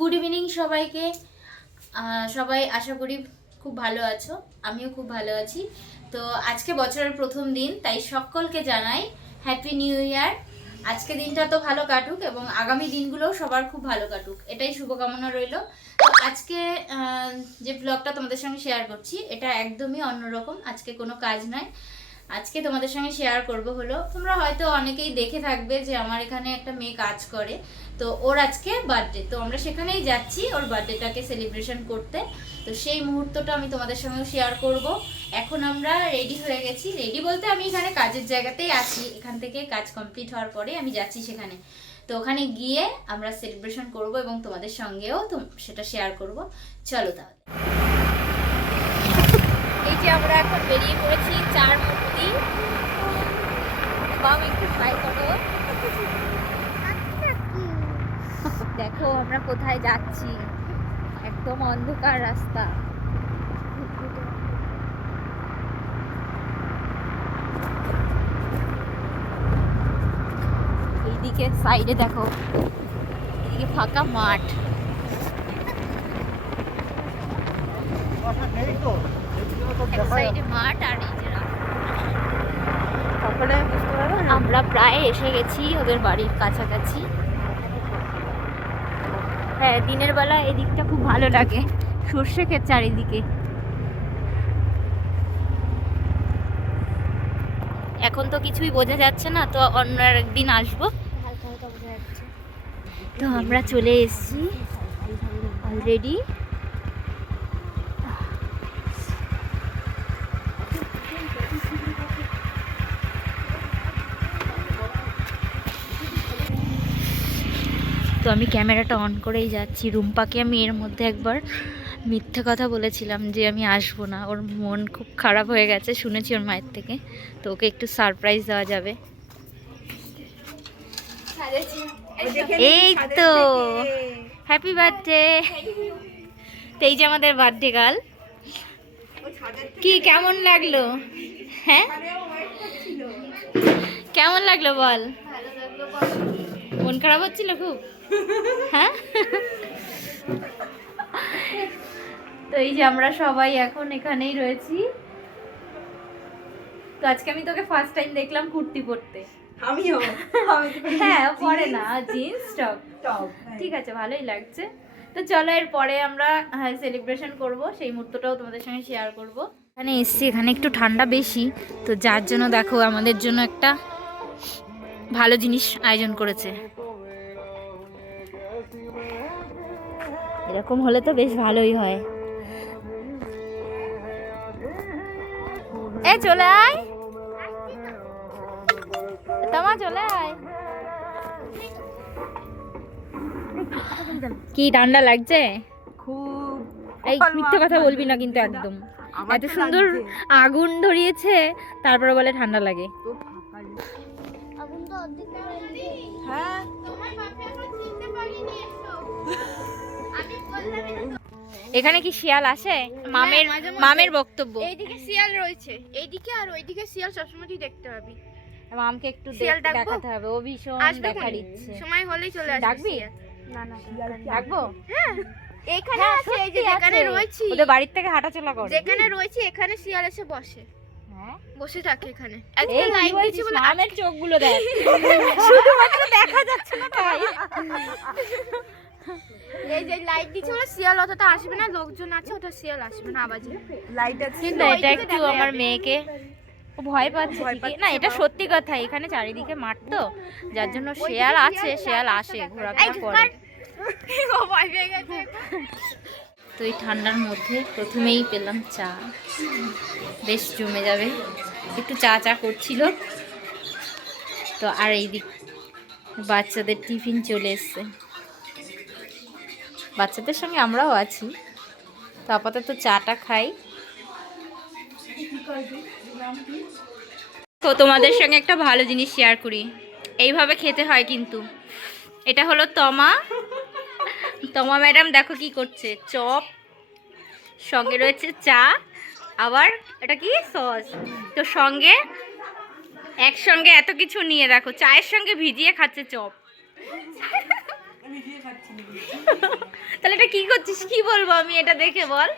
Good evening সবাইকে। সবাই আশা করি খুব ভালো আছো, আমিও খুব ভালো আছি। তো আজকে বছরের প্রথম দিন, তাই সকলকে জানাই হ্যাপি নিউ ইয়ার। আজকে দিনটা তো ভালো কাটুক এবং আগামী দিনগুলোও সবার খুব ভালো কাটুক, এটাই শুভকামনা রইল। তো আজকে যে ব্লগটা তোমাদের সঙ্গে শেয়ার করছি এটা একদমই অন্যরকম। আজকে কোনো কাজ নয়, আজকে তোমাদের সঙ্গে শেয়ার করব হলো, তোমরা হয়তো অনেকেই দেখে থাকবে যে আমার এখানে একটা মেয়ে কাজ করে, তো ওর আজকে বার্থডে, তো আমরা সেখানেই যাচ্ছি ওর বার্থডেটাকে সেলিব্রেশন করতে। তো সেই মুহূর্তটা আমি তোমাদের সঙ্গেও শেয়ার করব। এখন আমরা রেডি হয়ে গেছি, রেডি বলতে আমি এখানে কাজের জায়গাতেই আছি, এখান থেকে কাজ কমপ্লিট হওয়ার পরে আমি যাচ্ছি সেখানে। তো ওখানে গিয়ে আমরা সেলিব্রেশন করব এবং তোমাদের সঙ্গেও তো সেটা শেয়ার করব। চলো তাহলে। এই যে আমরা এখন বেরিয়ে পড়েছি চার মূর্তি। বাবা একটু ট্রাই করো, দেখো আমরা কোথায় যাচ্ছি, একদম অন্ধকার রাস্তা। এইদিকে সাইডে দেখো, এদিকে ফাঁকা মাঠ। এক সাইডে মাঠ আর এই যে আমরা প্রায় এসে গেছি ওদের বাড়ির কাছাকাছি। হ্যাঁ, দিনের বেলা এদিকটা খুব ভালো লাগে, সর্ষে ক্ষেত চারিদিকে। এখন তো কিছুই বোঝা যাচ্ছে না, তো অন্য একদিন আসবো। তো আমরা চলে এসেছি অলরেডি। তো আমি ক্যামেরাটা অন করেই যাচ্ছি। রুম্পাকে আমি এর মধ্যে একবার মিথ্যে কথা বলেছিলাম যে আমি আসবো না, ওর মন খুব খারাপ হয়ে গেছে শুনেছি ওর মায়ের থেকে, তো ওকে একটু সারপ্রাইজ দেওয়া যাবে। এই তো হ্যাপি বার্থডে। তো এই যে আমাদের বার্থডে গার্ল, কি কেমন লাগলো? হ্যাঁ কেমন লাগলো বল? মন খারাপ হচ্ছিল খুব? হ্যাঁ। তো এই যে আমরা সবাই এখন এখানেই রয়েছি। তো আজকে আমি তোকে ফার্স্ট টাইম দেখলাম কুর্তি পরতে। আমিও হ্যাঁ পরে না, জিন্স টপ। ঠিক আছে, ভালোই লাগছে। তো চলো এরপরে আমরা সেলিব্রেশন করব, সেই মুহূর্তটাও তোমাদের সঙ্গে শেয়ার করব। এখানে এসছি, এখানে একটু ঠান্ডা বেশি, তো যার জন্য দেখো আমাদের জন্য একটা ভালো জিনিস আয়োজন করেছে। এরকম হলে তো বেশ ভালোই হয়। এ চলে আয় তোমা, চলে আয়। কি ঠান্ডা লাগছে খুব। এই মিথ্যে কথা বলবি না কিন্তু, একদম এত সুন্দর আগুন ধরিয়েছে তারপরে বলে ঠান্ডা লাগে। এখানে কি শিয়াল আসে? মামের বক্তব্য, এইদিকে শিয়াল রয়েছে, এইদিকে আর ওইদিকে শিয়াল সবসময়ই দেখতে পাবি। মামকে একটু দেখাতে হবে, ও ভীষণ দেখার ইচ্ছে। সময় হলেই চলে আসবে। ডাকবি? না না ডাকবো? হ্যাঁ এখানে আছে, এই যে যেখানে রয়েছি, ওদের বাড়ির থেকে হাঁটাচলা করে, যেখানে রয়েছি এখানে শিয়াল এসে বসে। হ্যাঁ বসে থাকে এখানে। আজকে লাইট দিয়েছি বলে মামের চোখগুলো দেখ, শুধুমাত্র দেখা যাচ্ছে না তাই। এই যে লাইট দিচ্ছে বলে শিয়াল অতটা আসবে না, লোকজন আছে ওটা শিয়াল আসবে না আওয়াজে। লাইট আছে কিন্তু এটা একটু আমার মেয়েকে ও ভয় পাচ্ছে ঠিকই না, এটা সত্যি কথা। এখানে চারিদিকে মাঠ তো, যার জন্য শিয়াল আছে, শিয়াল আসে ঘোরাফেরা করে। তো এই ঠান্ডার মধ্যে প্রথমেই পেলাম চা, বেশ জমে যাবে। একটু চা চা করছিল তো। আর এই দিক বাচ্চাদের টিফিন চলে এসছে, বাচ্চাদের সঙ্গে আমরাও আছি। তো আপাতত চাটা খাই। তো তোমাদের সঙ্গে একটা ভালো জিনিস শেয়ার করি, এইভাবে খেতে হয় কিন্তু। এটা হলো তমা ম্যাডাম, দেখো কি করছে, চপ সঙ্গে রয়েছে চা, আবার এটা কি সস, তো সঙ্গে একসঙ্গে এত কিছু নিয়ে দেখো চায়ের সঙ্গে ভিজিয়ে খাচ্ছে চপ। তাহলে এটা কি করছিস, কি বলবো আমি এটা দেখে বল।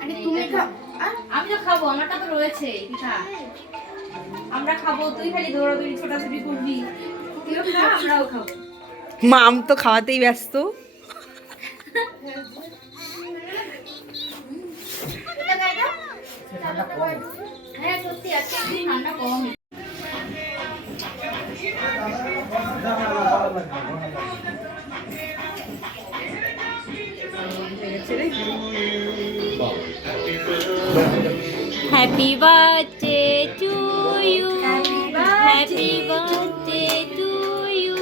আরে তুমি খাও। আমি তো খাবো, আমারটা তো রয়েছে পিঠা। আমরা খাবো, তুই খালি দৌড়াদৌড়ি ছোটাছুটি করবি। তুইও খা, আমরাও খাবো। মাম তো খাওয়াতেই ব্যস্ত। হ্যাঁ সত্যি আজকে একটু ঠান্ডা কম। Happy birthday to you. Happy birthday to you.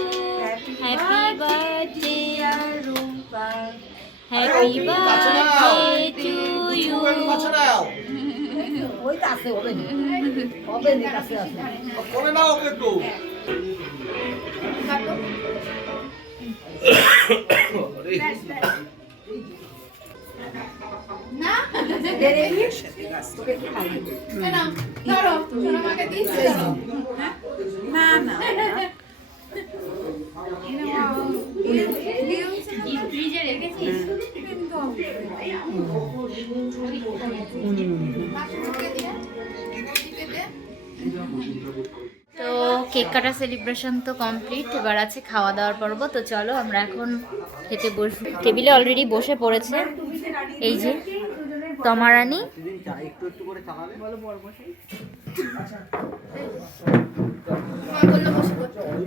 Happy birthday. Happy birthday to you. ওই তো আছে হবে না হবে না কাছে আছে করে নাও ওকে একটু না তোকে একটু খাই না ধরো সোনামাকে দিয়েছি না না ফ্রিজে রেখেছিস? তো কেক কাটা সেলিব্রেশন তো কমপ্লিট, এবার আছে খাওয়া দাওয়ার পর্ব। তো চলো আমরা এখন খেতে বসবো। টেবিলে অলরেডি বসে পড়েছে এই যে তমারানি।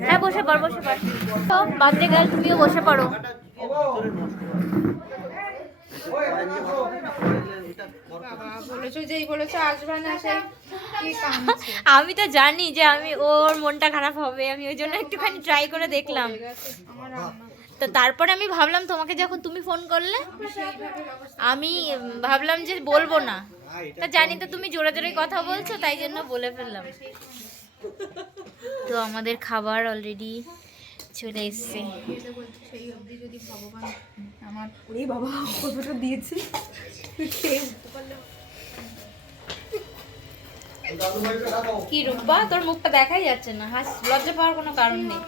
হ্যাঁ বসে পড়, বসে পড়। তো বার্থডে গার্ল তুমিও বসে পড়ো। বলেছো যেই বলেছো আসবে না সেই কি কাঁদছে আমি তো জানি যে আমি ওর মনটা খারাপ হবে, আমি ওই জন্য একটুখানি ট্রাই করে দেখলাম। আমার রান্না তো তারপরে আমি ভাবলাম তোমাকে যখন তুমি ফোন করলে আমি ভাবলাম যে বলবো না, তা জানি তো তুমি জোরে জোরে কথা বলছো তাই জন্য বলে ফেললাম। তো আমাদের খাবার অলরেডি চলে এসছে। সেই অবধি যদি ভগবান আমার এই বাবা কতটা দিয়েছি কি রূপা, তোর মুখটা দেখাই যাচ্ছে না, লজ্জা পাওয়ার কোনো কারণ নেই।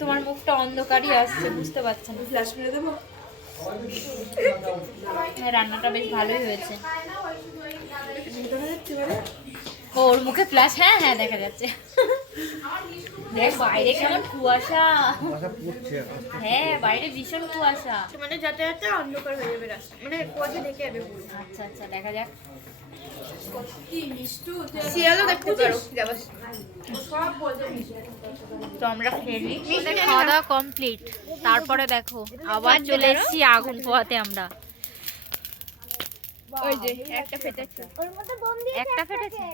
তোমার মুখটা অন্ধকারই আসছে, বুঝতে পারছো না। ফ্ল্যাশ মেরে দেবো হ্যাঁ, রান্নাটা বেশ ভালোই হয়েছে। ও, ওর মুখে ফ্ল্যাশ, হ্যাঁ হ্যাঁ দেখা যাচ্ছে। দেখ বাইরে কেমন কুয়াশা। হ্যাঁ বাইরে ভীষণ কুয়াশা। মানে যাতায়াতে অন্ধকার হয়ে যাবে রাস্তা, মানে কুয়াশা ঢেকে যাবে পুরো। আচ্ছা আচ্ছা দেখা যাক। শিয়ালও দেখতে পারো যাবার তো আমরা খেয়ে নিই, খাওয়া দাওয়া কমপ্লিট। তারপরে দেখো আবার চলে এসেছি আগুন পোহাতে আমরা। ওই যে একটা ফেটেছে একটা ফেটেছে,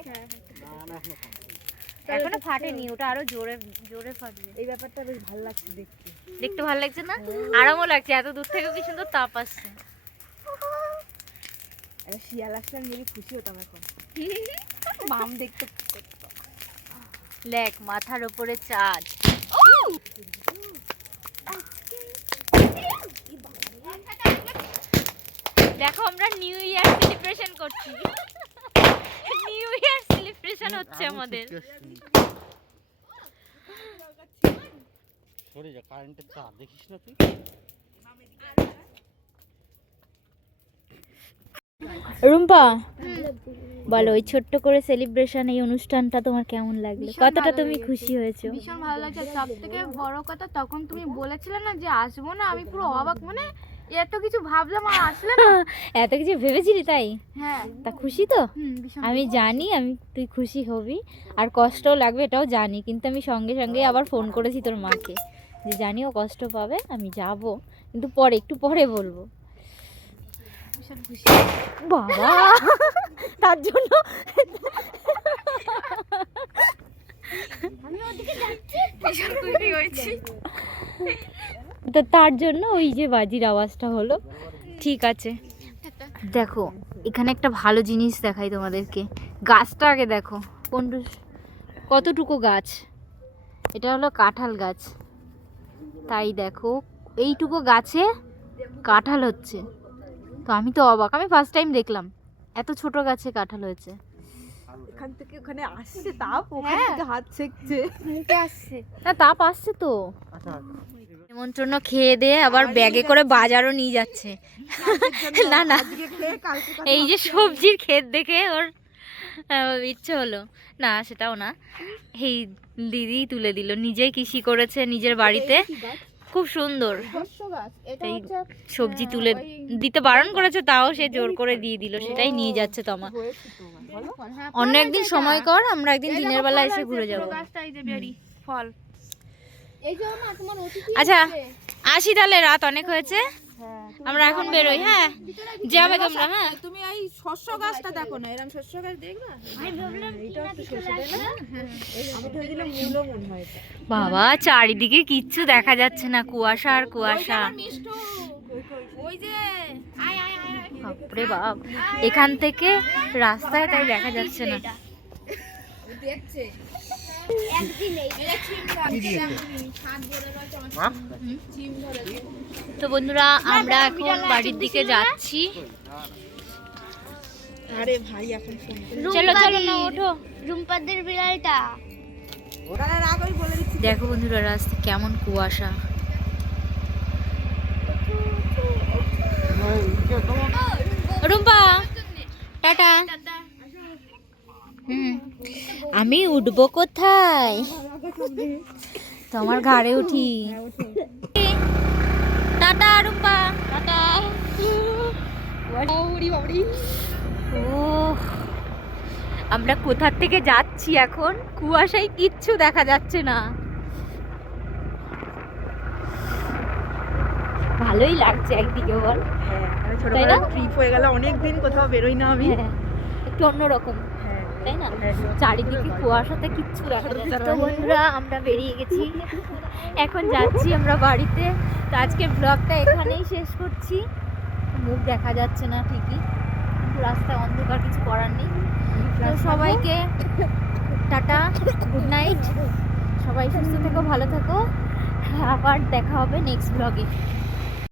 এখনো ফাটেনি, ওটা আরো জোরে জোরে ফাটবে। এই ব্যাপারটা বেশ ভালো লাগছে দেখতে দেখতে ভালো লাগছে না? আরামও লাগছে, এত দূর থেকে কি সুন্দর তাপ আসছে। শিয়াল আসলে আমি যদি খুশি হতাম এখন মাম দেখতে লেক মাথার উপরে চাঁদ। দেখো আমরা নিউ ইয়ার সেলিব্রেশন করছি, নিউ ইয়ার সেলিব্রেশন হচ্ছে আমাদের। সরে যা, কারেন্টের তার দেখিস না তুই। রুম্পা বলো, ওই ছোট্ট করে সেলিব্রেশন, এই অনুষ্ঠানটা তোমার কেমন লাগলো? কতটা তুমি খুশি হয়েছো? ভীষণ ভালো লাগছে। সব থেকে বড় কথা তখন তুমি বলেছিলে না যে আসবো না, আমি পুরো অবাক, মানে এত কিছু ভাবলাম আর আসলে না। এত কিছু ভেবেছিলি তাই? হ্যাঁ তা খুশি তো? ভীষণ। আমি জানি তুই খুশি হবি, আর কষ্টও লাগবে এটাও জানি, কিন্তু আমি সঙ্গে সঙ্গে আবার ফোন করেছি তোর মাকে যে জানি ও কষ্ট পাবে, আমি যাব, কিন্তু পরে একটু পরে বলবো। ভীষণ খুশি। বাবা তার জন্য ভীষণ খুশি হয়েছি। তো তার জন্য ওই যে বাজির আওয়াজটা হলো। ঠিক আছে, দেখো এখানে একটা ভালো জিনিস দেখাই তোমাদেরকে। গাছটা আগে দেখো কতটুকু গাছ, এটা হলো কাঁঠাল গাছ। তাই দেখো এইটুকু গাছে কাঁঠাল হচ্ছে, তো আমি তো অবাক, আমি ফার্স্ট টাইম দেখলাম এত ছোট গাছে কাঁঠাল হয়েছে। এখান থেকে ওখানে আসছে তাপ, ওখান থেকে হাত সেকছে। মুখে আসছে। না তাপ আসছে তো। নিমন্ত্রণ খেয়ে দিয়ে আবার ব্যাগে করে বাজারও নিয়ে যাচ্ছে। না না, আজকে খেয়ে কালকে এই যে সবজির ক্ষেত দেখে ওর ইচ্ছে হলো। না সেটাও না, এই দিদি তুলে দিল, নিজেই কৃষি করেছে নিজের বাড়িতে, খুব সুন্দর। এই সবজি তুলে দিতে বারণ করেছে, তাও সে জোর করে দিয়ে দিল, সেটাই নিয়ে যাচ্ছে তমা। অন্য একদিন সময় কর, আমরা একদিন দিনের বেলা এসে ঘুরে যাবো। গাছটাই যে বেরি ফল। এই যে মা তোমার অতিথি আচ্ছা আসি তাহলে, রাত অনেক হয়েছে, আমরা এখন বেরোই। হ্যাঁ যাবে তোমরা। হ্যাঁ তুমি এই শস্য গাছটা দেখো না, এরকম শস্য গাছ দেখবা? আমি ভেবেছিলাম মূলো মনে হয় এটা। বাবা চারিদিকে কিচ্ছু দেখা যাচ্ছে না, কুয়াশা আর কুয়াশা। ওই যে আয় আয় আয় আয়। বাপরে বাপ, এখান থেকে রাস্তায় তাই দেখা যাচ্ছে না। দেখছে একদিনেই তো বন্ধুরা আমরা এখন বাড়ির দিকে যাচ্ছি। আরে ভাই এখন ফোন চলো চলো না ওঠো। রুম্পাদের বিড়ালটা ওরা আগেই বলে দিচ্ছি। দেখো বন্ধুরা রাস্তা কেমন কুয়াশা। রুম্পা টাটা। আমি উঠবো কোথায়? তোমার ঘাড়ে উঠি। Tata Rumpa tata. ও আমরা কোথার থেকে যাচ্ছি এখন, কুয়াশায় কিচ্ছু দেখা যাচ্ছে না। ভালোই লাগছে একদিকে বল, তাই না? ট্রিপ হয়ে গেল, অনেক দিন কোথাও বেরোই না আমি। হ্যাঁ, একটু অন্যরকম তাই না? চারিদিকে কুয়াশাতে কিচ্ছু দেখা যাচ্ছে না। তো বন্ধুরা আমরা বেরিয়ে গেছি, এখন যাচ্ছি আমরা বাড়িতে। তো আজকে ব্লগটা এখানেই শেষ করছি। মুখ দেখা যাচ্ছে না ঠিকই, কিন্তু রাস্তায় অন্ধকার, কিছু করার নেই। তো সবাইকে টাটা, গুড নাইট, সবাই সুস্থ থেকো, ভালো থেকো, আবার দেখা হবে নেক্সট ব্লগে।